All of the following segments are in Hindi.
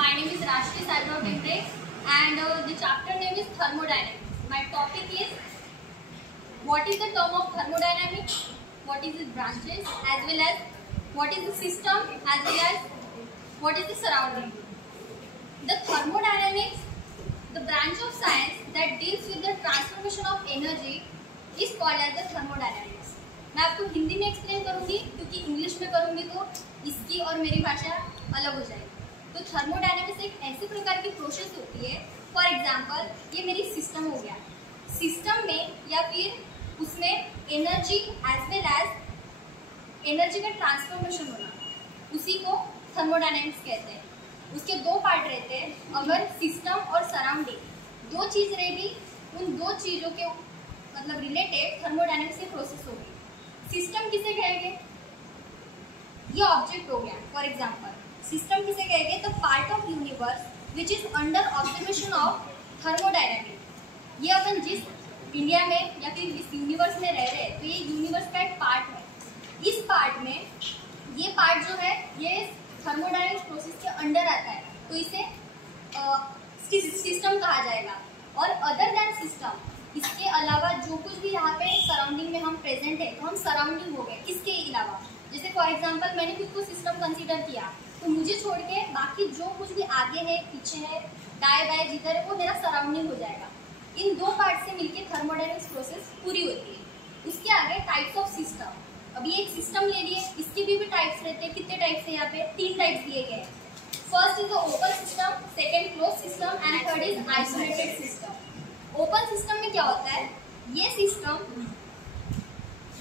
My name is Rashmi Saibro Timbre and the chapter name is Thermodynamics. My topic is what is the term of thermodynamics, what is its branches, as well as what is the system, as well as what is the surrounding. The thermodynamics, the branch of science that deals with the transformation of energy is called as the thermodynamics. मैं आपको हिंदी में एक्सप्लेन करूंगी क्योंकि इंग्लिश में करूंगी तो इसकी और मेरी भाषा अलग हो जाएगी। तो थर्मोडायनामिक्स एक ऐसे प्रकार की प्रोसेस होती है, फॉर एग्जांपल ये मेरी सिस्टम हो गया, सिस्टम में या फिर उसमें energy as well as energy का ट्रांसफॉर्मेशन होना, उसी को थर्मोडायनामिक्स कहते हैं। उसके दो पार्ट रहते हैं। अगर सिस्टम और सराउंडिंग दो चीज रहेगी, उन दो चीजों के मतलब रिलेटेड थर्मोडायनामिक्स की प्रोसेस होगी। सिस्टम किसे कहेंगे? ये ऑब्जेक्ट हो गया, फॉर एग्जांपल सिस्टम किसे कहेंगे? The part of universe which is under observation of thermodynamics. ये अपन जिस इंडिया में या फिर इस यूनिवर्स में रह रहे हैं तो ये यूनिवर्स का एक पार्ट है। इस पार्ट में ये पार्ट जो है ये थर्मोडायनामिक्स प्रोसेस के अंडर आता है, तो इसे सिस्टम कहा जाएगा। और अदर देन सिस्टम, इसके अलावा जो कुछ भी यहाँ पे सराउंडिंग में हम प्रेजेंट है तो हम सराउंडिंग हो गए। इसके अलावा जैसे फॉर एग्जांपल मैंने खुद को सिस्टम कंसीडर किया तो मुझे छोड़ के बाकी जो कुछ भी आगे है, पीछे है, दाएं बाएं जिधर है वो मेरा सराउंडिंग हो जाएगा। इन दो पार्ट से मिलके थर्मोडायनामिक्स प्रोसेस पूरी होती है। उसके आगे टाइप्स ऑफ सिस्टम। अभी एक सिस्टम ले लिए, इसके भी टाइप्स रहते हैं। कितने टाइप्स है? यहाँ पे 3 टाइप्स दिए गए हैं। First is the open system, second close system and third is isolated system. Open system में क्या होता है? ये सिस्टम,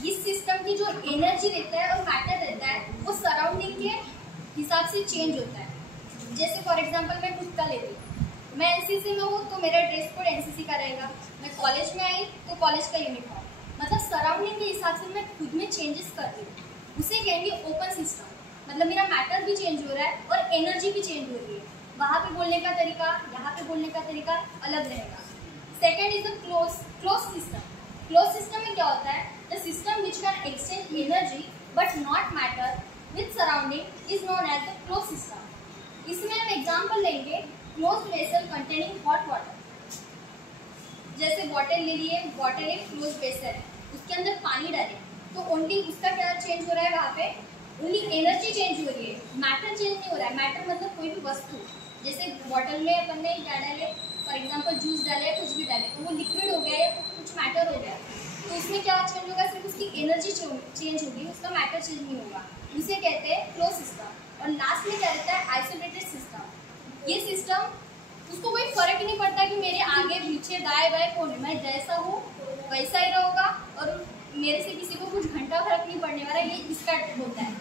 इस सिस्टम की जो एनर्जी रहता है और मैटर रहता है वो सराउंडिंग के हिसाब से चेंज होता है। जैसे फॉर एग्जांपल मैं खुद का लेती हूँ, मैं एनसीसी में हूँ तो मेरा ड्रेस कोड एनसीसी का रहेगा। मैं कॉलेज में आई तो कॉलेज का यूनिफॉर्म, मतलब सराउंडिंग के हिसाब से मैं खुद में चेंजेस करती हूँ। उसे कहेंगे ओपन सिस्टम। मतलब मेरा मैटर भी चेंज हो रहा है और एनर्जी भी चेंज हो रही है। वहाँ पे बोलने का तरीका, यहाँ पे बोलने का तरीका अलग रहेगा। Second is the close system. Close system में क्या होता है? The system which can exchange energy but not matter with surrounding is known as the close system. इसमें हम एग्जांपल लेंगे closed vessel containing hot water. जैसे बॉटल ले लिए, बॉटल एक क्लोज वेसल है, उसके अंदर पानी डालें तो ओनली उसका क्या चेंज हो रहा है? वहाँ पे ओनली एनर्जी चेंज हो रही है, मैटर चेंज नहीं हो रहा है। मैटर मतलब कोई भी वस्तु, जैसे बॉटल में अपन ने क्या डाले, फॉर एग्जांपल जूस डाले, कुछ भी डाले तो वो लिक्विड हो गया या कुछ मैटर हो गया, तो इसमें क्या चेंज होगा? सिर्फ उसकी एनर्जी चेंज होगी, उसका मैटर चेंज नहीं होगा। उसे कहते हैं क्लोज सिस्टम। और लास्ट में क्या रहता है? Isolated system. ये सिस्टम उसको कोई फर्क ही नहीं पड़ता कि मेरे आगे पीछे दाएं बाएं कौन है, मैं जैसा हूँ वैसा ही रहूँगा और मेरे से किसी को कुछ घंटा फर्क नहीं पड़ने वाला। ये इसका होता है।